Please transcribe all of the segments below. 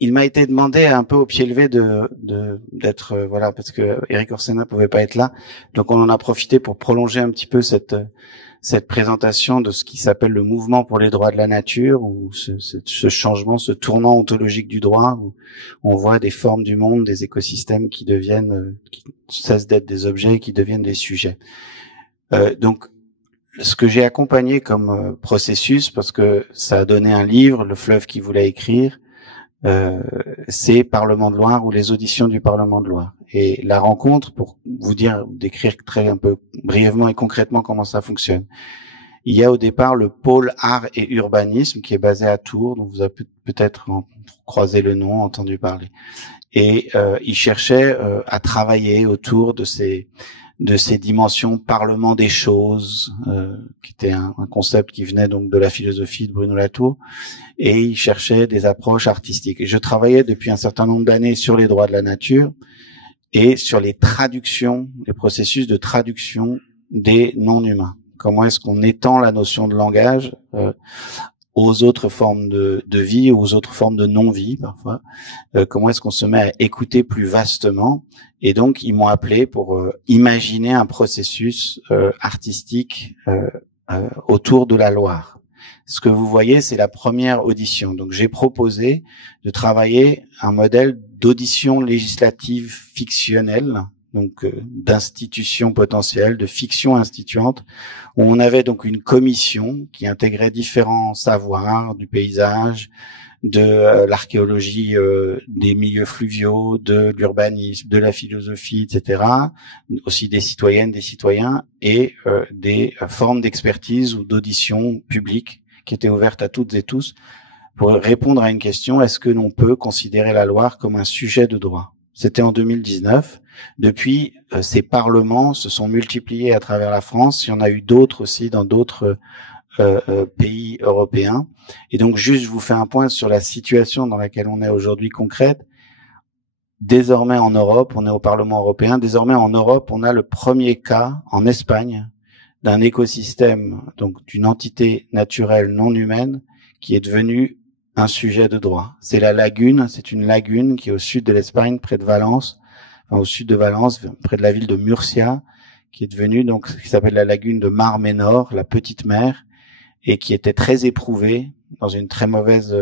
il m'a été demandé un peu au pied levé d'être voilà, parce que Eric Orsena pouvait pas être là, donc on en a profité pour prolonger un petit peu cette présentation de ce qui s'appelle le mouvement pour les droits de la nature, ou ce changement, ce tournant ontologique du droit, où on voit des formes du monde, des écosystèmes qui cessent d'être des objets et qui deviennent des sujets. Donc, ce que j'ai accompagné comme processus, parce que ça a donné un livre, Le fleuve qui voulait écrire, c'est Parlement de Loire, ou les auditions du Parlement de Loire. Et la rencontre, pour décrire un peu brièvement et concrètement comment ça fonctionne. Il y a au départ le pôle art et urbanisme qui est basé à Tours, dont vous avez peut-être croisé le nom, entendu parler. Et il cherchait à travailler autour de ces dimensions parlement des choses, qui était un concept qui venait donc de la philosophie de Bruno Latour, et il cherchait des approches artistiques. Et je travaillais depuis un certain nombre d'années sur les droits de la nature et sur les processus de traduction des non-humains. Comment est-ce qu'on étend la notion de langage aux autres formes de vie, aux autres formes de non-vie parfois. Comment est-ce qu'on se met à écouter plus vastement? Et donc, ils m'ont appelé pour imaginer un processus artistique autour de la Loire. Ce que vous voyez, c'est la première audition. Donc, j'ai proposé de travailler un modèle d'audition législative fictionnelle, donc d'institution potentielle, de fiction instituante, où on avait donc une commission qui intégrait différents savoirs du paysage, de l'archéologie, des milieux fluviaux, de l'urbanisme, de la philosophie, etc., aussi des citoyennes, des citoyens, et des formes d'expertise ou d'audition publique qui étaient ouvertes à toutes et tous pour répondre à une question: est-ce que l'on peut considérer la Loire comme un sujet de droit? C'était en 2019. Depuis, ces parlements se sont multipliés à travers la France. Il y en a eu d'autres aussi dans d'autres pays européens. Et donc, juste, je vous fais un point sur la situation dans laquelle on est aujourd'hui concrète. Désormais, en Europe, on est au Parlement européen. Désormais, en Europe, on a le premier cas en Espagne d'un écosystème, donc d'une entité naturelle non humaine, qui est devenue un sujet de droit. C'est la lagune, c'est une lagune qui est au sud de l'Espagne, près de Valence, au sud de Valence, près de la ville de Murcia, qui est devenue donc, qui s'appelle la lagune de Mar Menor, la petite mer, et qui était très éprouvée dans une très mauvaise,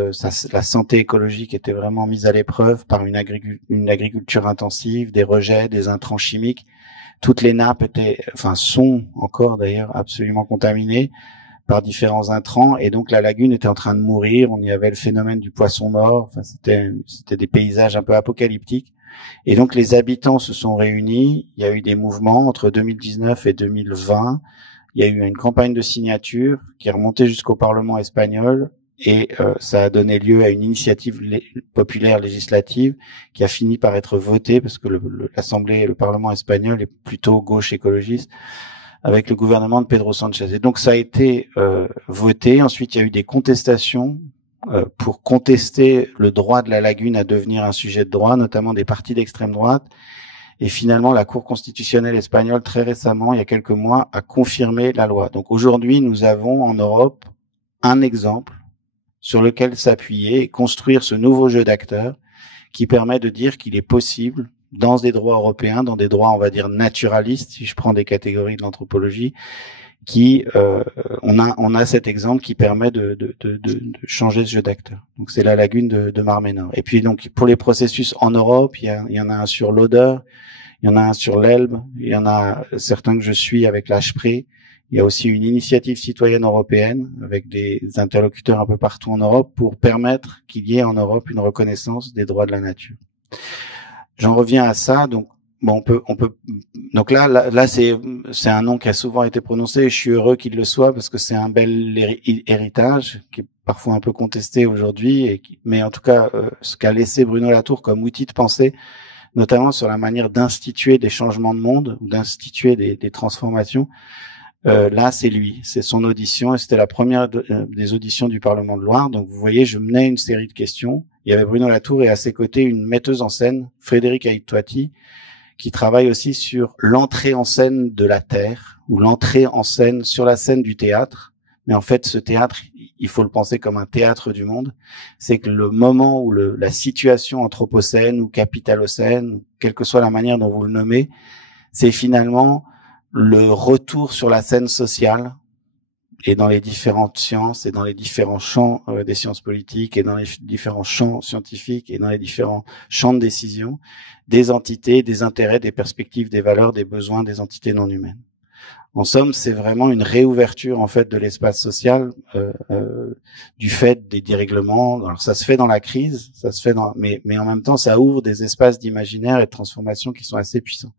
la santé écologique était vraiment mise à l'épreuve par une agriculture intensive, des rejets, des intrants chimiques. Toutes les nappes sont encore d'ailleurs absolument contaminées par différents intrants, et donc la lagune était en train de mourir. On y avait le phénomène du poisson mort. Enfin, c'était des paysages un peu apocalyptiques. Et donc les habitants se sont réunis. Il y a eu des mouvements entre 2019 et 2020. Il y a eu une campagne de signature qui est remontée jusqu'au Parlement espagnol, et ça a donné lieu à une initiative populaire législative qui a fini par être votée, parce que l'Assemblée et le Parlement espagnol est plutôt gauche écologiste, avec le gouvernement de Pedro Sanchez. Et donc ça a été voté. Ensuite, il y a eu des contestations pour contester le droit de la lagune à devenir un sujet de droit, notamment des partis d'extrême droite. Et finalement, la Cour constitutionnelle espagnole, très récemment, il y a quelques mois, a confirmé la loi. Donc aujourd'hui, nous avons en Europe un exemple sur lequel s'appuyer et construire ce nouveau jeu d'acteurs qui permet de dire qu'il est possible, dans des droits européens, dans des droits, on va dire, naturalistes, si je prends des catégories de l'anthropologie, on a cet exemple qui permet de changer ce jeu d'acteurs. Donc c'est la lagune de Mar Menor. Et puis donc pour les processus en Europe, il y en a un sur l'Oder, il y en a un sur l'Elbe, il y en a certains que je suis avec l'Aspree. Il y a aussi une initiative citoyenne européenne avec des interlocuteurs un peu partout en Europe pour permettre qu'il y ait en Europe une reconnaissance des droits de la nature. J'en reviens à ça. Donc bon, on peut. Donc là, c'est un nom qui a souvent été prononcé, et je suis heureux qu'il le soit parce que c'est un bel héritage qui est parfois un peu contesté aujourd'hui, mais en tout cas, ce qu'a laissé Bruno Latour comme outil de pensée, notamment sur la manière d'instituer des changements de monde ou d'instituer des transformations. Là, c'est lui, c'est son audition, et c'était la première des auditions du Parlement de Loire. Donc, vous voyez, je menais une série de questions. Il y avait Bruno Latour et à ses côtés une metteuse en scène, Frédéric Aït-Toiti, qui travaille aussi sur l'entrée en scène de la Terre, ou l'entrée en scène sur la scène du théâtre, Mais en fait, ce théâtre, il faut le penser comme un théâtre du monde. C'est que le moment où la situation anthropocène ou capitalocène, quelle que soit la manière dont vous le nommez, c'est finalement le retour sur la scène sociale et dans les différentes sciences et dans les différents champs des sciences politiques et dans les différents champs scientifiques et dans les différents champs de décision des entités, des intérêts, des perspectives, des valeurs, des besoins des entités non humaines. En somme, c'est vraiment une réouverture en fait de l'espace social du fait des dérèglements. Alors ça se fait dans la crise, ça se fait mais en même temps ça ouvre des espaces d'imaginaire et de transformation qui sont assez puissants.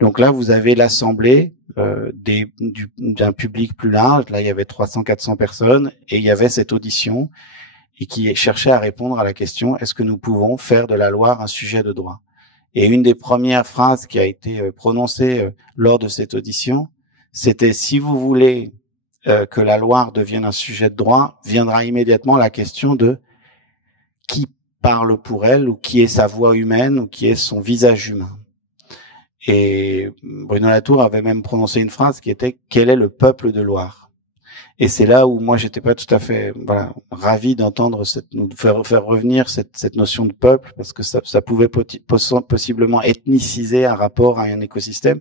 Donc là, vous avez l'assemblée d'un public plus large. Là, il y avait 300-400 personnes et il y avait cette audition et qui cherchait à répondre à la question: est-ce que nous pouvons faire de la Loire un sujet de droit? Et une des premières phrases qui a été prononcée lors de cette audition, c'était: si vous voulez que la Loire devienne un sujet de droit, viendra immédiatement la question de qui parle pour elle, ou qui est sa voix humaine, ou qui est son visage humain. Et Bruno Latour avait même prononcé une phrase qui était: quel est le peuple de Loire? Et c'est là où moi j'étais pas tout à fait ravi d'entendre nous faire revenir cette notion de peuple, parce que ça pouvait possiblement ethniciser un rapport à un écosystème,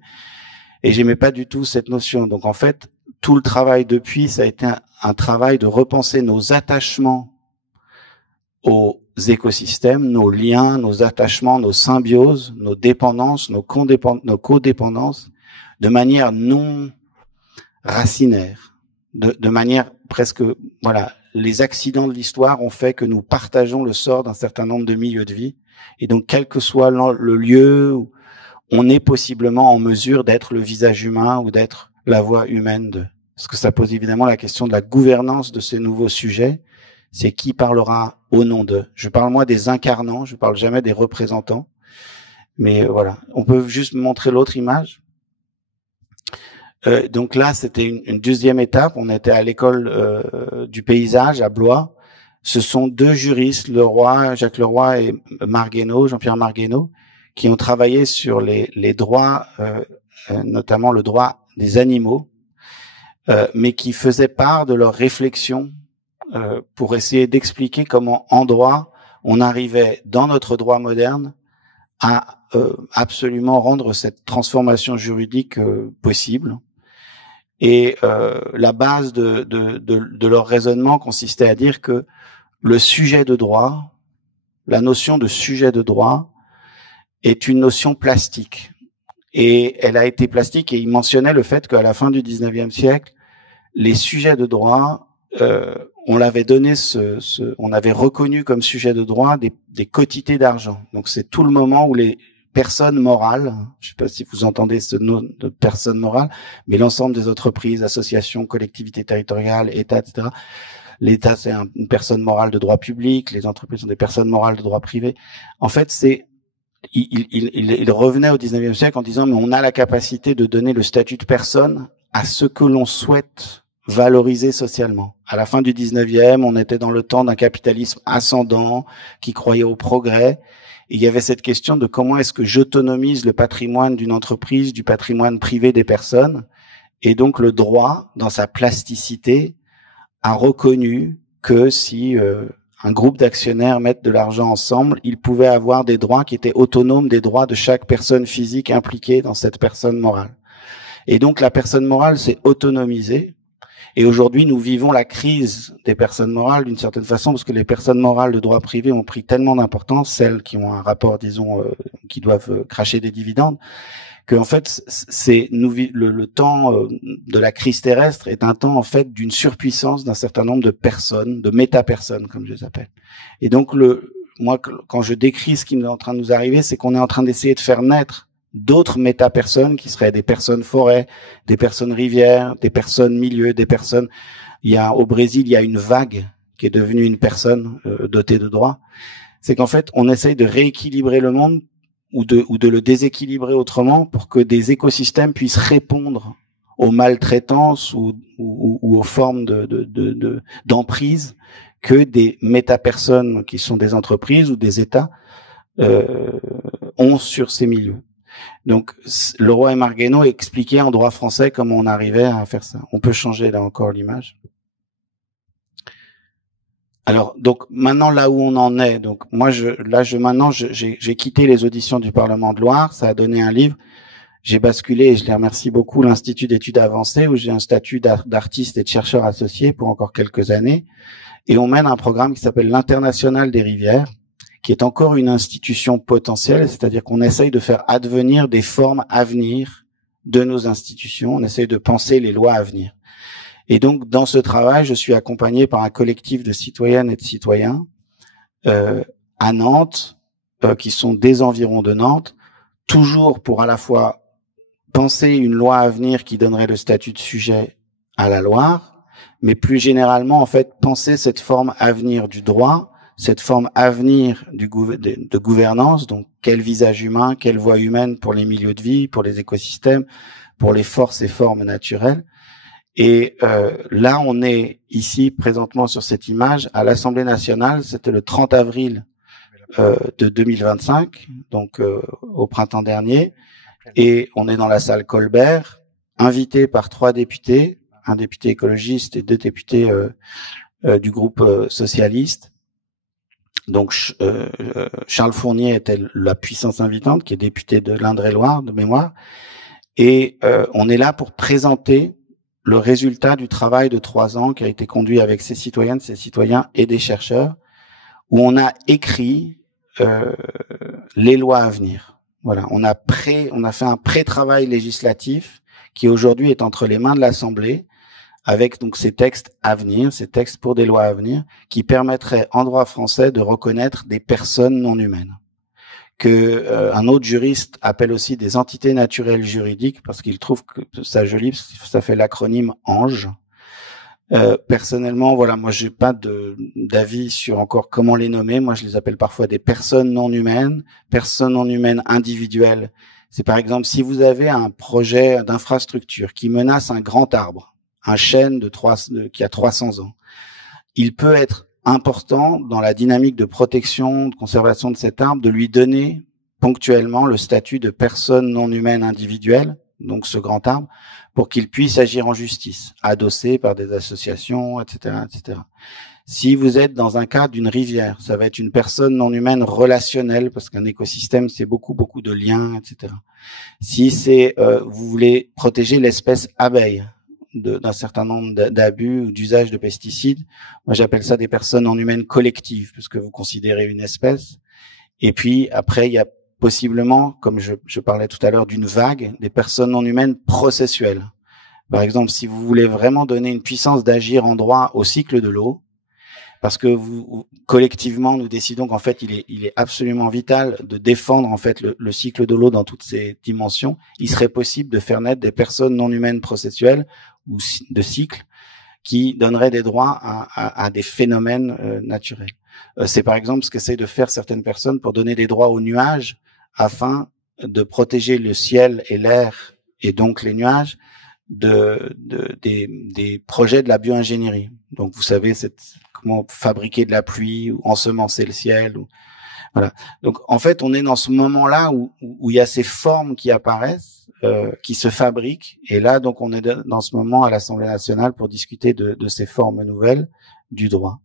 et j'aimais pas du tout cette notion. Donc en fait, tout le travail depuis, ça a été un travail de repenser nos attachements aux écosystèmes, nos liens, nos attachements, nos symbioses, nos dépendances, nos codépendances, de manière non racinaire, de manière presque, les accidents de l'histoire ont fait que nous partageons le sort d'un certain nombre de milieux de vie, et donc quel que soit le lieu, on est possiblement en mesure d'être le visage humain ou d'être la voix humaine parce que ça pose évidemment la question de la gouvernance de ces nouveaux sujets. C'est qui parlera au nom d'eux. Je parle moi des incarnants, je parle jamais des représentants. Mais voilà, on peut juste montrer l'autre image. Donc là, c'était une deuxième étape. On était à l'école du paysage à Blois. Ce sont deux juristes, Jacques Leroy et Jean-Pierre Marguenot, qui ont travaillé sur les droits, notamment le droit des animaux, mais qui faisaient part de leurs réflexions pour essayer d'expliquer comment, en droit, on arrivait, dans notre droit moderne, à absolument rendre cette transformation juridique possible. Et la base de leur raisonnement consistait à dire que le sujet de droit, la notion de sujet de droit, est une notion plastique. Et elle a été plastique, et il mentionnait le fait qu'à la fin du 19e siècle, les sujets de droit, on l'avait donné on avait reconnu comme sujet de droit des quotités d'argent. Donc c'est tout le moment où les personnes morales, je ne sais pas si vous entendez ce nom de personnes morales, mais l'ensemble des entreprises, associations, collectivités territoriales, États, etc. L'État, c'est une personne morale de droit public, les entreprises sont des personnes morales de droit privé. En fait, il revenait au 19e siècle en disant: mais on a la capacité de donner le statut de personne à ce que l'on souhaite valoriser socialement. À la fin du 19e, on était dans le temps d'un capitalisme ascendant qui croyait au progrès. Et il y avait cette question de comment est-ce que j'autonomise le patrimoine d'une entreprise, du patrimoine privé des personnes. Et donc le droit, dans sa plasticité, a reconnu que si un groupe d'actionnaires mettent de l'argent ensemble, ils pouvaient avoir des droits qui étaient autonomes des droits de chaque personne physique impliquée dans cette personne morale. Et donc la personne morale s'est autonomisée. Et aujourd'hui, nous vivons la crise des personnes morales d'une certaine façon, parce que les personnes morales de droit privé ont pris tellement d'importance, celles qui ont un rapport, disons, qui doivent cracher des dividendes, que en fait, le temps de la crise terrestre est un temps en fait d'une surpuissance d'un certain nombre de personnes, de méta-personnes, comme je les appelle. Et donc, moi, quand je décris ce qui est en train de nous arriver, c'est qu'on est en train d'essayer de faire naître d'autres méta-personnes qui seraient des personnes forêts, des personnes rivières, des personnes milieux, des personnes. Au Brésil, il y a une vague qui est devenue une personne dotée de droits. C'est qu'en fait, on essaye de rééquilibrer le monde ou de le déséquilibrer autrement pour que des écosystèmes puissent répondre aux maltraitances ou aux formes d'emprise que des méta-personnes qui sont des entreprises ou des États ont sur ces milieux. Donc, Leroy et Marguenot expliquaient en droit français comment on arrivait à faire ça. On peut changer là encore l'image. Alors, donc maintenant là où on en est, donc moi maintenant j'ai quitté les auditions du Parlement de Loire, ça a donné un livre. J'ai basculé, et je les remercie beaucoup, l'Institut d'études avancées, où j'ai un statut d'artiste et de chercheur associé pour encore quelques années. Et on mène un programme qui s'appelle l'International des rivières, qui est encore une institution potentielle, c'est-à-dire qu'on essaye de faire advenir des formes à venir de nos institutions, on essaye de penser les lois à venir. Et donc, dans ce travail, je suis accompagné par un collectif de citoyennes et de citoyens à Nantes, qui sont des environs de Nantes, toujours pour à la fois penser une loi à venir qui donnerait le statut de sujet à la Loire, mais plus généralement, en fait, penser cette forme à venir du droit, cette forme à venir de gouvernance, donc quel visage humain, quelle voie humaine pour les milieux de vie, pour les écosystèmes, pour les forces et formes naturelles. Et là, on est ici présentement sur cette image à l'Assemblée nationale. C'était le 30 avril de 2025, donc au printemps dernier. Et on est dans la salle Colbert, invité par 3 députés, un député écologiste et 2 députés du groupe socialiste. Donc Charles Fournier était la puissance invitante, qui est député de l'Indre-et-Loire de mémoire. Et on est là pour présenter le résultat du travail de 3 ans qui a été conduit avec ces citoyennes, ces citoyens et des chercheurs, où on a écrit les lois à venir. Voilà, on a fait un pré-travail législatif qui aujourd'hui est entre les mains de l'Assemblée, avec donc ces textes à venir, ces textes pour des lois à venir, qui permettraient en droit français de reconnaître des personnes non humaines, que un autre juriste appelle aussi des entités naturelles juridiques, parce qu'il trouve que ça joli, ça fait l'acronyme ANGE. Personnellement, voilà, moi j'ai pas d'avis sur encore comment les nommer. Moi, je les appelle parfois des personnes non humaines individuelles. C'est par exemple si vous avez un projet d'infrastructure qui menace un grand arbre, un chêne qui a 300 ans, il peut être important dans la dynamique de protection, de conservation de cet arbre, de lui donner ponctuellement le statut de personne non humaine individuelle, donc ce grand arbre, pour qu'il puisse agir en justice, adossé par des associations, etc., etc. Si vous êtes dans un cadre d'une rivière, ça va être une personne non humaine relationnelle, parce qu'un écosystème, c'est beaucoup de liens, etc. Si vous voulez protéger l'espèce abeille d'un certain nombre d'abus ou d'usage de pesticides, moi j'appelle ça des personnes non humaines collectives, puisque vous considérez une espèce. Et puis après, il y a possiblement, comme je parlais tout à l'heure, d'une vague, des personnes non humaines processuelles. Par exemple, si vous voulez vraiment donner une puissance d'agir en droit au cycle de l'eau, parce que collectivement, nous décidons qu'en fait, il est absolument vital de défendre en fait le cycle de l'eau dans toutes ses dimensions. Il serait possible de faire naître des personnes non humaines processuelles ou de cycle qui donneraient des droits à des phénomènes naturels. C'est par exemple ce qu'essayent de faire certaines personnes pour donner des droits aux nuages afin de protéger le ciel et l'air et donc les nuages des projets de la bioingénierie. Donc vous savez comment fabriquer de la pluie ou ensemencer le ciel. Voilà. Donc en fait, on est dans ce moment-là où il y a ces formes qui apparaissent, qui se fabriquent. Et là, donc on est dans ce moment à l'Assemblée nationale pour discuter de ces formes nouvelles du droit.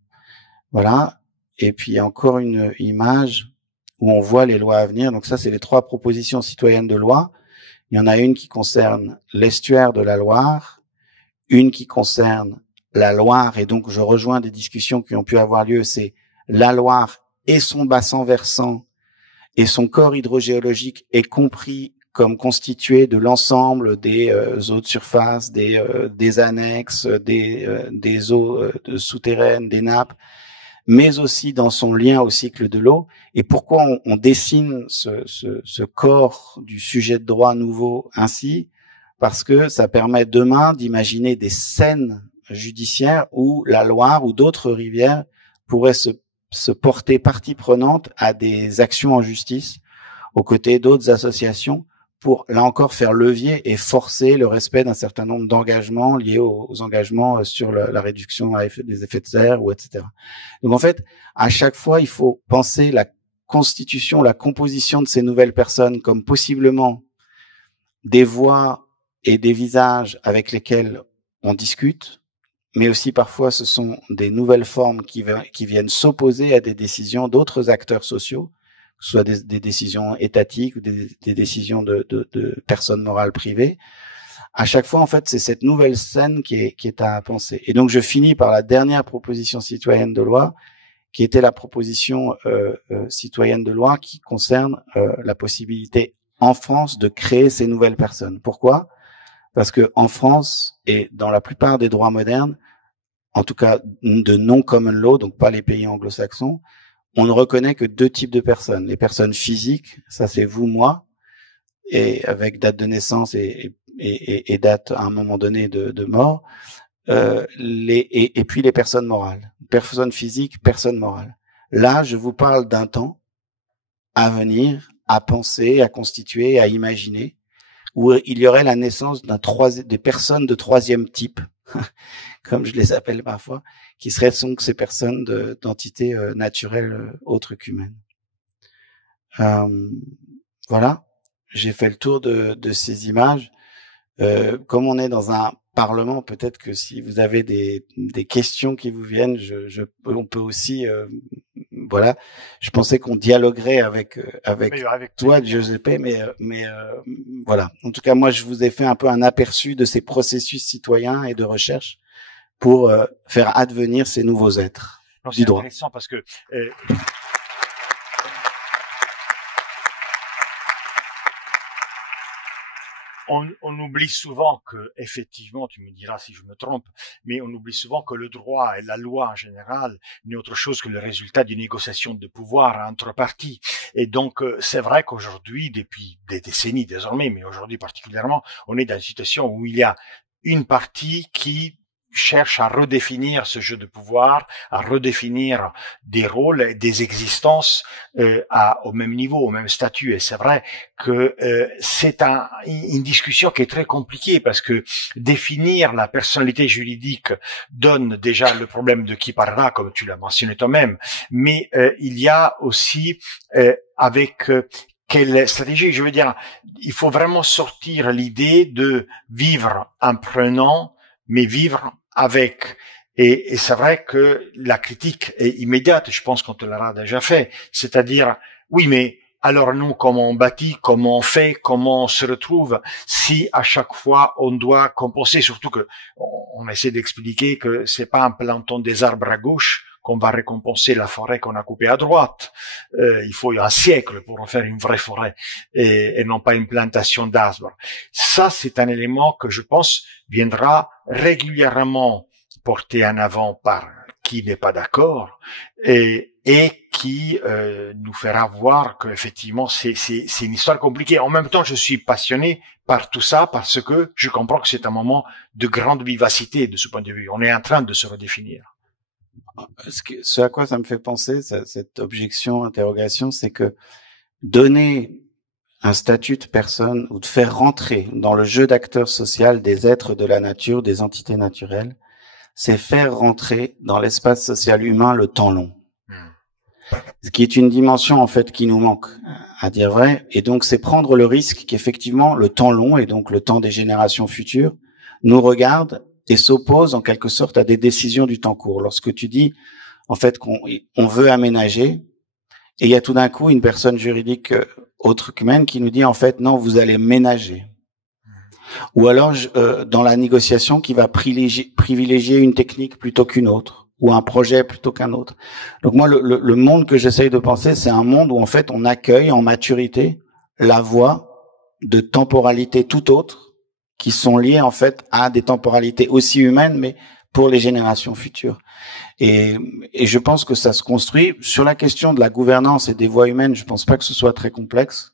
Voilà. Et puis il y a encore une image où on voit les lois à venir. Donc ça, c'est les 3 propositions citoyennes de loi. Il y en a une qui concerne l'estuaire de la Loire, une qui concerne la Loire, et donc je rejoins des discussions qui ont pu avoir lieu, c'est la Loire et son bassin versant et son corps hydrogéologique est compris comme constitué de l'ensemble des eaux de surface, des annexes, des eaux souterraines, des nappes, mais aussi dans son lien au cycle de l'eau. Et pourquoi on dessine ce corps du sujet de droit nouveau ainsi? Parce que ça permet demain d'imaginer des scènes judiciaires où la Loire ou d'autres rivières pourraient se porter partie prenante à des actions en justice aux côtés d'autres associations pour, là encore, faire levier et forcer le respect d'un certain nombre d'engagements liés aux engagements sur la réduction des effets de serre, ou etc. Donc, en fait, à chaque fois, il faut penser la constitution, la composition de ces nouvelles personnes comme possiblement des voix et des visages avec lesquels on discute, mais aussi parfois ce sont des nouvelles formes qui viennent s'opposer à des décisions d'autres acteurs sociaux, que ce soit des décisions étatiques ou des décisions de personnes morales privées. À chaque fois, en fait, c'est cette nouvelle scène qui est à penser. Et donc, je finis par la dernière proposition citoyenne de loi, qui était la proposition citoyenne de loi qui concerne la possibilité en France de créer ces nouvelles personnes. Pourquoi ? Parce que en France et dans la plupart des droits modernes, en tout cas de non-common law, donc pas les pays anglo-saxons, on ne reconnaît que deux types de personnes. Les personnes physiques, ça c'est vous, moi, et avec date de naissance et date à un moment donné de mort, et puis les personnes morales. Personnes physiques, personnes morales. Là, je vous parle d'un temps à venir, à penser, à constituer, à imaginer, où il y aurait la naissance des personnes de troisième type, comme je les appelle parfois, qui seraient donc ces personnes d'entités naturelles autres qu'humaines. Voilà, j'ai fait le tour de ces images. Comme on est dans un parlement, peut-être que si vous avez des questions qui vous viennent, on peut aussi, voilà. Je pensais qu'on dialoguerait avec toi, Giuseppe, mais voilà. En tout cas, moi, je vous ai fait un peu un aperçu de ces processus citoyens et de recherche pour faire advenir ces nouveaux êtres du droit. C'est intéressant parce que on oublie souvent que, effectivement, tu me diras si je me trompe, mais on oublie souvent que le droit et la loi en général n'est autre chose que le résultat d'une négociation de pouvoir entre parties. Et donc, c'est vrai qu'aujourd'hui, depuis des décennies désormais, mais aujourd'hui particulièrement, on est dans une situation où il y a une partie qui cherche à redéfinir ce jeu de pouvoir, à redéfinir des rôles, des existences au même niveau, au même statut. Et c'est vrai que c'est une discussion qui est très compliquée parce que définir la personnalité juridique donne déjà le problème de qui parlera, comme tu l'as mentionné toi-même, mais il y a aussi avec quelle stratégie, je veux dire, il faut vraiment sortir l'idée de vivre en prenant, mais vivre avec. Et c'est vrai que la critique est immédiate, je pense qu'on te l'aura déjà fait, c'est-à-dire, oui, mais alors nous, comment on bâtit, comment on fait, comment on se retrouve, si à chaque fois on doit compenser, surtout que on essaie d'expliquer que c'est pas en plantant des arbres à gauche qu'on va récompenser la forêt qu'on a coupée à droite. Il faut un siècle pour en faire une vraie forêt et non pas une plantation d'arbres. Ça, c'est un élément que je pense viendra régulièrement porté en avant par qui n'est pas d'accord et qui nous fera voir qu'effectivement c'est une histoire compliquée. En même temps, je suis passionné par tout ça parce que je comprends que c'est un moment de grande vivacité de ce point de vue. On est en train de se redéfinir. Ce à quoi ça me fait penser, cette objection, interrogation, c'est que donner un statut de personne ou de faire rentrer dans le jeu d'acteur social des êtres de la nature, des entités naturelles, c'est faire rentrer dans l'espace social humain le temps long. Ce qui est une dimension, en fait, qui nous manque, à dire vrai. Et donc, c'est prendre le risque qu'effectivement, le temps long, et donc le temps des générations futures, nous regarde et s'oppose en quelque sorte à des décisions du temps court. Lorsque tu dis, en fait, qu'on veut aménager, et il y a tout d'un coup une personne juridique autre qu'humaine qui nous dit, en fait, non, vous allez ménager. Ou alors, dans la négociation, qui va privilégier une technique plutôt qu'une autre, ou un projet plutôt qu'un autre. Donc moi, le monde que j'essaye de penser, c'est un monde où, en fait, on accueille en maturité la voie de temporalité tout autre, qui sont liées en fait à des temporalités aussi humaines, mais pour les générations futures. Et je pense que ça se construit sur la question de la gouvernance et des voies humaines. Je pense pas que ce soit très complexe.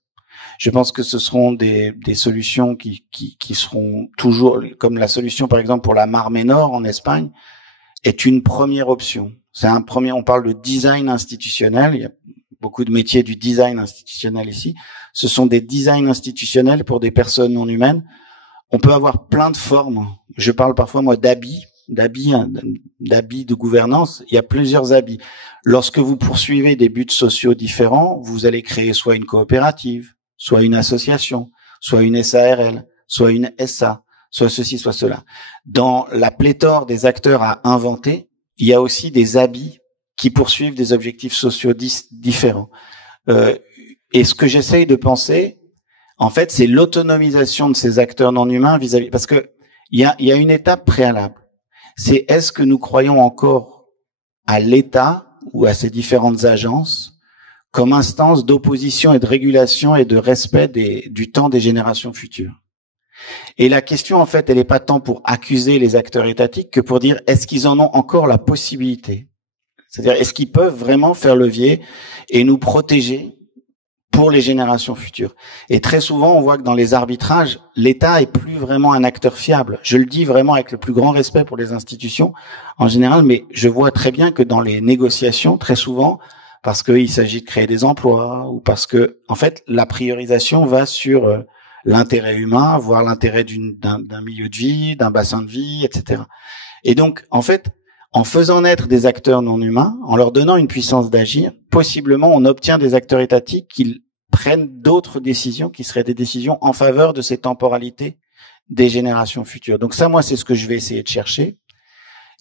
Je pense que ce seront des solutions qui seront toujours, comme la solution par exemple pour la Mar Menor en Espagne, est une première option. C'est un premier. On parle de design institutionnel. Il y a beaucoup de métiers du design institutionnel ici. Ce sont des designs institutionnels pour des personnes non humaines. On peut avoir plein de formes. Je parle parfois, moi, d'habits de gouvernance. Il y a plusieurs habits. Lorsque vous poursuivez des buts sociaux différents, vous allez créer soit une coopérative, soit une association, soit une SARL, soit une SA, soit ceci, soit cela. Dans la pléthore des acteurs à inventer, il y a aussi des habits qui poursuivent des objectifs sociaux différents. Et ce que j'essaye de penser, en fait, c'est l'autonomisation de ces acteurs non humains vis-à-vis, parce que il y a une étape préalable. C'est est-ce que nous croyons encore à l'État ou à ces différentes agences comme instance d'opposition et de régulation et de respect du temps des générations futures. Et la question, en fait, elle n'est pas tant pour accuser les acteurs étatiques que pour dire est-ce qu'ils en ont encore la possibilité? C'est-à-dire, est-ce qu'ils peuvent vraiment faire levier et nous protéger pour les générations futures? Et très souvent, on voit que dans les arbitrages, l'État est plus vraiment un acteur fiable. Je le dis vraiment avec le plus grand respect pour les institutions en général, mais je vois très bien que dans les négociations, très souvent, parce qu'il s'agit de créer des emplois ou parce que, en fait, la priorisation va sur l'intérêt humain, voire l'intérêt d'un milieu de vie, d'un bassin de vie, etc. Et donc, en fait, en faisant naître des acteurs non humains, en leur donnant une puissance d'agir, possiblement on obtient des acteurs étatiques qui prennent d'autres décisions qui seraient des décisions en faveur de ces temporalités des générations futures. Donc ça, moi, c'est ce que je vais essayer de chercher.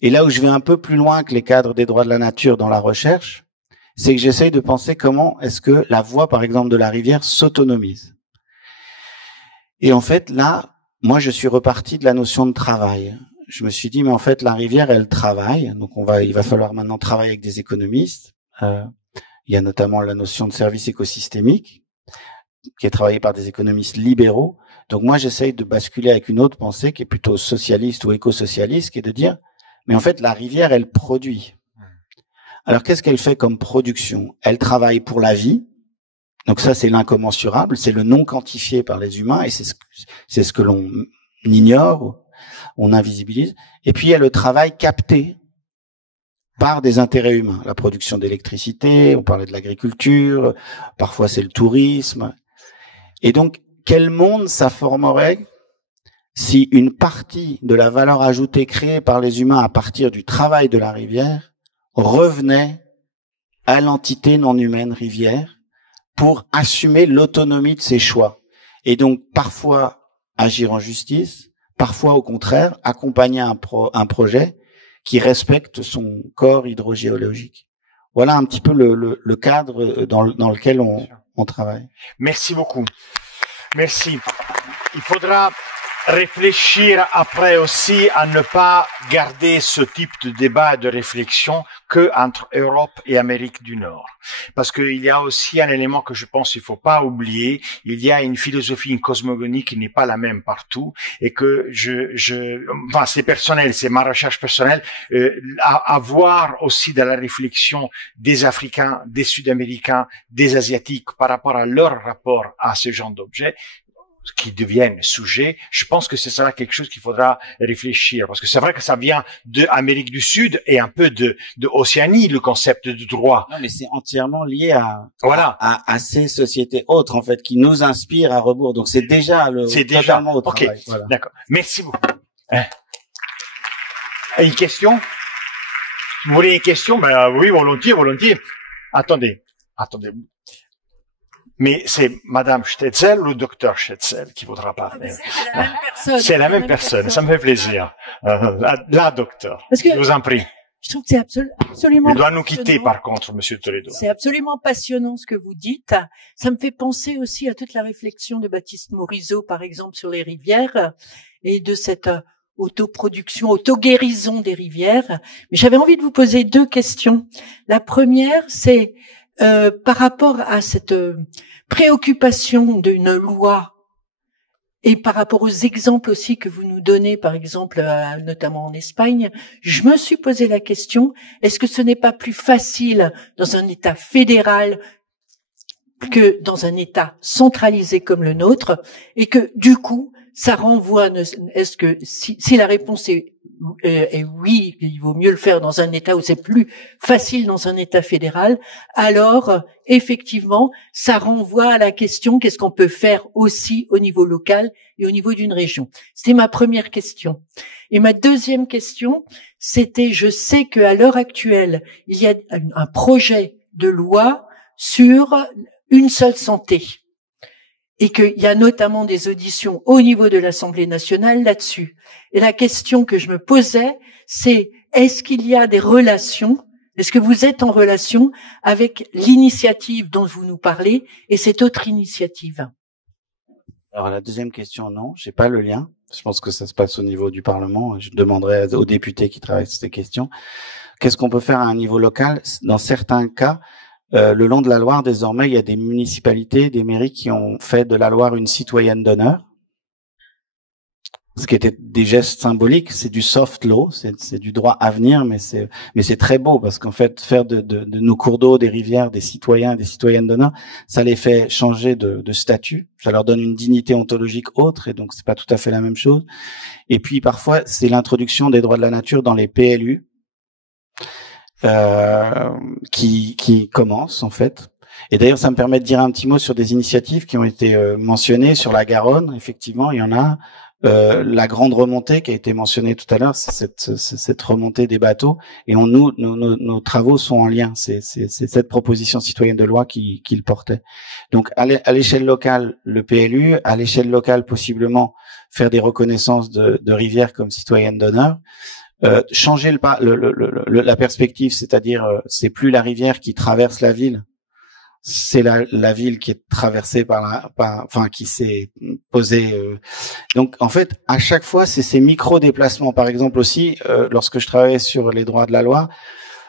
Et là où je vais un peu plus loin que les cadres des droits de la nature dans la recherche, c'est que j'essaye de penser comment est-ce que la voie, par exemple, de la rivière s'autonomise. Et en fait, là, moi, je suis reparti de la notion de travail. Je me suis dit, mais en fait, la rivière, elle travaille. Donc, il va falloir maintenant travailler avec des économistes. Il y a notamment la notion de service écosystémique, qui est travaillée par des économistes libéraux. Donc, moi, j'essaye de basculer avec une autre pensée qui est plutôt socialiste ou éco-socialiste, qui est de dire, mais en fait, la rivière, elle produit. Alors, qu'est-ce qu'elle fait comme production? Elle travaille pour la vie. Donc ça, c'est l'incommensurable, c'est le non quantifié par les humains, et c'est ce que l'on ignore, on invisibilise. Et puis, il y a le travail capté par des intérêts humains. La production d'électricité, on parlait de l'agriculture, parfois c'est le tourisme. Et donc, quel monde ça formerait si une partie de la valeur ajoutée créée par les humains à partir du travail de la rivière revenait à l'entité non humaine rivière pour assumer l'autonomie de ses choix. Et donc, parfois, agir en justice, parfois, au contraire, accompagner un projet qui respecte son corps hydrogéologique. Voilà un petit peu le cadre dans lequel on travaille. Merci beaucoup. Merci. Il faudra réfléchir après aussi à ne pas garder ce type de débat et de réflexion que entre Europe et Amérique du Nord. Parce qu'il y a aussi un élément que je pense qu'il faut pas oublier. Il y a une philosophie, une cosmogonie qui n'est pas la même partout et que enfin, c'est personnel, c'est ma recherche personnelle, à voir aussi dans la réflexion des Africains, des Sud-Américains, des Asiatiques par rapport à leur rapport à ce genre d'objets, qui deviennent sujets, je pense que c'est ça quelque chose qu'il faudra réfléchir. Parce que c'est vrai que ça vient de Amérique du Sud et un peu de Océanie, le concept de droit. Non, mais c'est entièrement lié à ces sociétés autres, en fait, qui nous inspirent à rebours. Donc c'est déjà totalement au travail. Ok, voilà. D'accord. Merci beaucoup. Une question? Vous voulez une question? Ben, oui, volontiers. Attendez. Mais c'est Madame Stetzel ou le docteur Stetzel qui voudra parler? C'est la même personne. C'est la même personne. Ça me fait plaisir. La docteur. Parce que je vous en prie. Je trouve que c'est absolument. Il doit nous quitter, par contre, Monsieur Toledo. C'est absolument passionnant ce que vous dites. Ça me fait penser aussi à toute la réflexion de Baptiste Morisot, par exemple, sur les rivières et de cette autoproduction, auto-guérison des rivières. Mais j'avais envie de vous poser deux questions. La première, c'est par rapport à cette préoccupation d'une loi et par rapport aux exemples aussi que vous nous donnez, par exemple, notamment en Espagne, je me suis posé la question, est-ce que ce n'est pas plus facile dans un État fédéral que dans un État centralisé comme le nôtre, et que du coup, ça renvoie, est-ce que si la réponse est oui, il vaut mieux le faire dans un État où c'est plus facile dans un État fédéral, alors effectivement, ça renvoie à la question qu'est-ce qu'on peut faire aussi au niveau local et au niveau d'une région. C'était ma première question. Et ma deuxième question, c'était, je sais qu'à l'heure actuelle, il y a un projet de loi sur une seule santé. et qu'il y a notamment des auditions au niveau de l'Assemblée nationale là-dessus. Et la question que je me posais, c'est est-ce qu'il y a des relations, est-ce que vous êtes en relation avec l'initiative dont vous nous parlez et cette autre initiative? Alors la deuxième question, non, j'ai pas le lien. Je pense que ça se passe au niveau du Parlement. Je demanderai aux députés qui travaillent sur ces questions. Qu'est-ce qu'on peut faire à un niveau local? Dans certains cas, le long de la Loire, désormais, il y a des municipalités, des mairies qui ont fait de la Loire une citoyenne d'honneur. Ce qui était des gestes symboliques, c'est du soft law, c'est du droit à venir, mais c'est très beau parce qu'en fait, faire de nos cours d'eau, des rivières, des citoyens, des citoyennes d'honneur, ça les fait changer de statut, ça leur donne une dignité ontologique autre, et donc c'est pas tout à fait la même chose. Et puis parfois, c'est l'introduction des droits de la nature dans les PLU qui commence en fait. Et d'ailleurs, ça me permet de dire un petit mot sur des initiatives qui ont été mentionnées sur la Garonne. Effectivement, il y en a. La grande remontée qui a été mentionnée tout à l'heure, c'est cette remontée des bateaux, et nos travaux sont en lien. C'est cette proposition citoyenne de loi qui le portait. Donc à l'échelle locale, le PLU, à l'échelle locale possiblement faire des reconnaissances de rivières comme citoyennes d'honneur. Changer la perspective, c'est-à-dire c'est plus la rivière qui traverse la ville, c'est la ville qui est traversée qui s'est posée. Donc en fait, à chaque fois, c'est ces micro-déplacements. Par exemple aussi, lorsque je travaillais sur les droits de la Loire,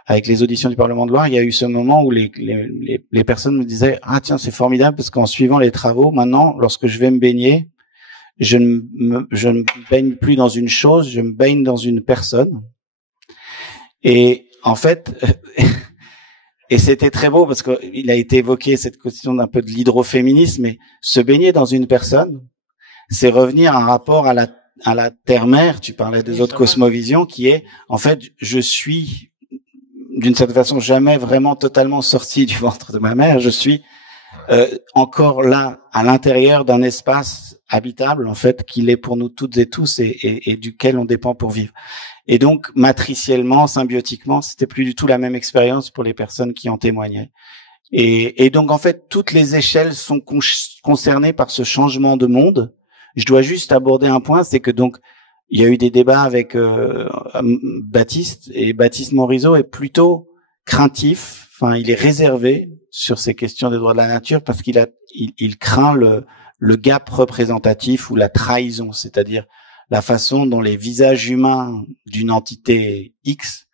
avec les auditions du Parlement de Loire, il y a eu ce moment où les personnes me disaient « Ah tiens, c'est formidable parce qu'en suivant les travaux, maintenant, lorsque je vais me baigner, je ne me baigne plus dans une chose, je me baigne dans une personne. » Et en fait, et c'était très beau parce qu'il a été évoqué cette question d'un peu de l'hydroféminisme, mais se baigner dans une personne, c'est revenir à un rapport à la terre-mère. Tu parlais des autres cosmovisions, qui est, en fait, je suis d'une certaine façon jamais vraiment totalement sorti du ventre de ma mère. Je suis encore là, à l'intérieur d'un espace habitable, en fait, qu'il est pour nous toutes et tous et duquel on dépend pour vivre. Et donc, matriciellement, symbiotiquement, c'était plus du tout la même expérience pour les personnes qui en témoignaient. Et donc, en fait, toutes les échelles sont concernées par ce changement de monde. Je dois juste aborder un point, c'est que donc, il y a eu des débats avec Baptiste, et Baptiste Morisot est plutôt craintif. Enfin, il est réservé sur ces questions des droits de la nature parce il craint le gap représentatif ou la trahison, c'est-à-dire la façon dont les visages humains d'une entité X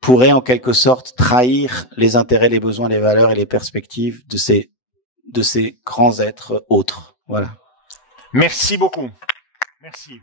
pourraient en quelque sorte trahir les intérêts, les besoins, les valeurs et les perspectives de ces grands êtres autres. Voilà. Merci beaucoup. Merci.